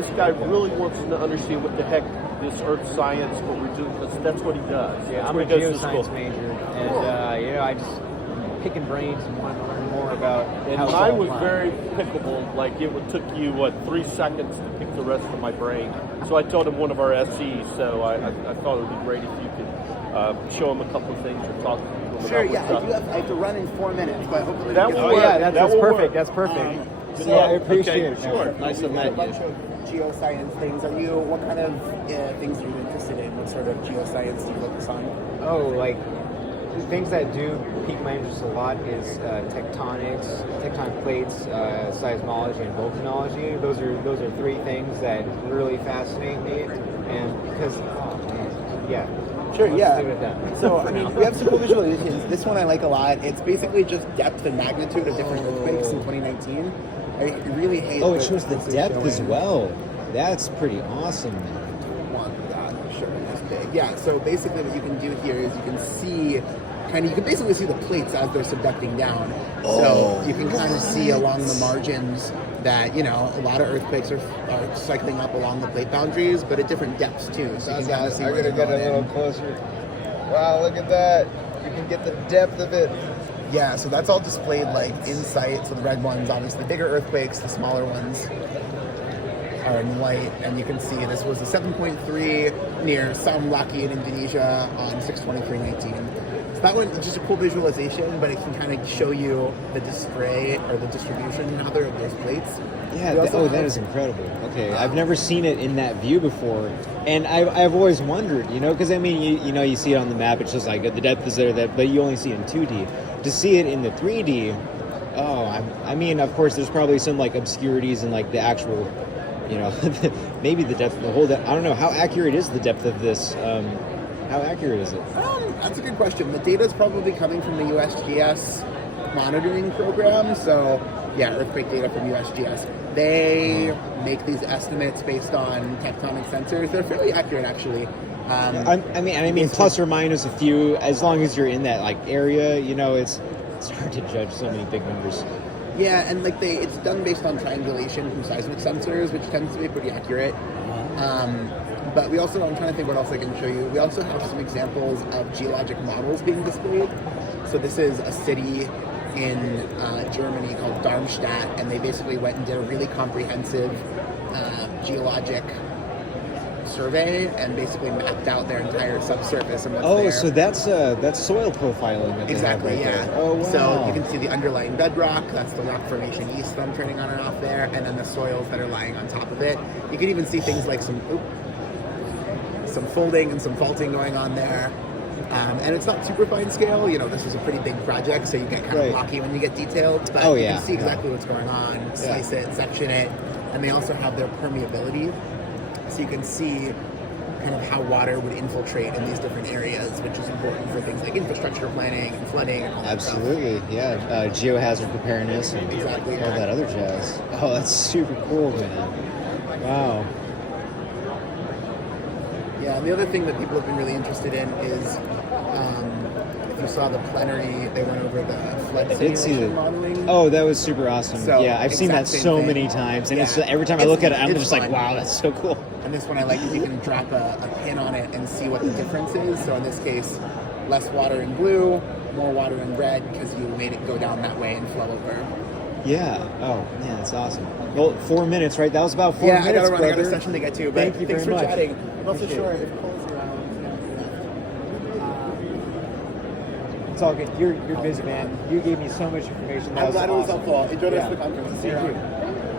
this guy really wants to understand what the heck this earth science, what we're doing, because that's what he does. Yeah, That's I'm a what he does to geoscience school. major, and you know, I just picking brains and want to learn more about And how it's mine all was applied. very pickable. Like it took you 3 seconds to pick the rest of my brain. So I told him one of our SEs. So I thought it would be great if you could show him a couple of things or talk to him Sure, about yeah, what's I have to run in 4 minutes, but hopefully That we can will Oh work. yeah, That that's will perfect. work. That's perfect. So, Yeah, I appreciate it. Sure. Man. Nice to a meet bunch you. of geoscience things. What kind of things are you interested in? What sort of geoscience do you focus on? Oh, like the things that do pique my interest a lot is tectonics, tectonic plates, seismology, and volcanology. Those are 3 things that really fascinate me, and because yeah. Sure, Let's yeah. leave it at that. So, I mean, we have some cool visualizations. This one I like a lot. It's basically just depth and magnitude of different earthquakes in 2019. I really hate Oh, it that shows the this is depth as showing well. That's pretty awesome, man. one that sure is big. Yeah, so basically what you can do here is you can see you can basically see the plates as they're subducting down. So you can kind of see along the margins that, you know, a lot of earthquakes are cycling up along the plate boundaries, but at different depths too. So you can kind of see where they're going in. closer. Wow, look at that. You can get the depth of it. Yeah, so that's all displayed like in sight. So the red ones, obviously bigger earthquakes, the smaller ones are in white. And you can see this was a 7.3 near Samlaki in Indonesia on 6/23/19. So that one is just a cool visualization, but it can kind of show you the display or the distribution rather of those plates. Yeah, We also that have- is incredible. Okay, I've never seen it in that view before, and I've always wondered, you know, because I mean, you see it on the map, it's just like the depth is there, but you only see it in 2D. To see it in the 3D, I mean, of course, there's probably some like obscurities in like the actual, you know, maybe the depth of the whole. I don't know how accurate is the depth of this. How accurate is it? That's a good question. The data is probably coming from the USGS monitoring program. So, yeah, earthquake data from USGS. They make these estimates based on tectonic sensors. They're fairly accurate, actually. I mean, plus or minus a few, as long as you're in that like area, you know, it's hard to judge so many big numbers. Yeah, and like it's done based on triangulation from seismic sensors, which tends to be pretty accurate. But we also, I'm trying to think what else I can show you. We also have some examples of geologic models being displayed. So this is a city in Germany called Darmstadt, and they basically went and did a really comprehensive geologic survey and basically mapped out their entire subsurface and what's there. So that's soil profiling. That they have Exactly, right yeah. there. Oh, wow. So you can see the underlying bedrock, that's the rock formation east that I'm turning on and off there, and then the soils that are lying on top of it. You can even see things like some folding and some faulting going on there. And it's not super fine scale, you know, this is a pretty big project, so you get kind of lucky when you get detailed, but you can see exactly what's going on, slice it, section it, and they also have their permeability, so you can see kind of how water would infiltrate in these different areas, which is important for things like infrastructure planning and flooding and all that stuff. Absolutely, yeah. Geohazard preparedness and all that other jazz. Oh, that's super cool, man. Wow. Yeah, and the other thing that people have been really interested in is, if you saw the plenary, they went over the flood simulation modeling. Oh, that was super awesome. So, yeah, I've seen that exact same so thing. many times, and Yeah. it's every time I look at it, I'm It's just like, fun. wow, that's so cool. And this one I like is you can drop a pin on it and see what the difference is. So in this case, less water in blue, more water in red because you made it go down that way and flow over. Yeah. Oh, man, that's awesome. Well, 4 minutes, right? That was about 4 minutes, I gotta run. I got a brother. session to get to. But Thank you thanks very for much. chatting. I'm also Appreciate sure it. if Cole's around. It's all good. You're busy, man. You gave me so much information. That I'm was glad it was awesome. helpful. Enjoy the rest Yeah. of the conference. See you Thank around. you.